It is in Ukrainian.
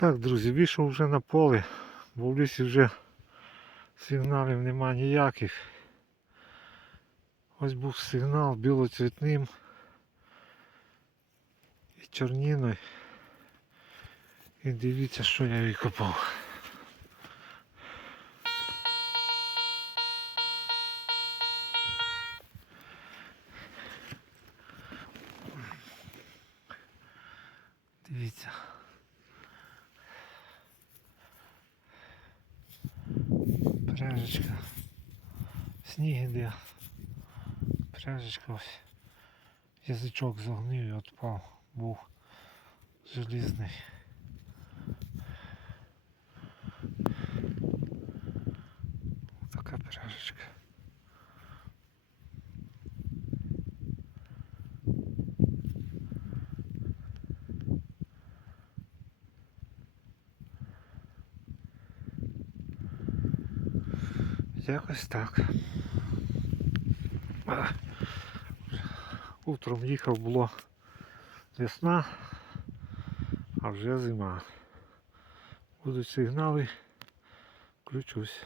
Так, друзі, вийшов вже на поле, бо в лісі вже сигналів нема ніяких. Ось був сигнал білоцвітним і чорніною. І дивіться, що я викопав. Дивіться. Пряжечка. Сніг іде. Пряжечка ось. Язичок загнив і відпав. Був желізний. Така пряжечка. Якось так. Утром їхав було весна, а вже зима. Будуть сигнали, включусь.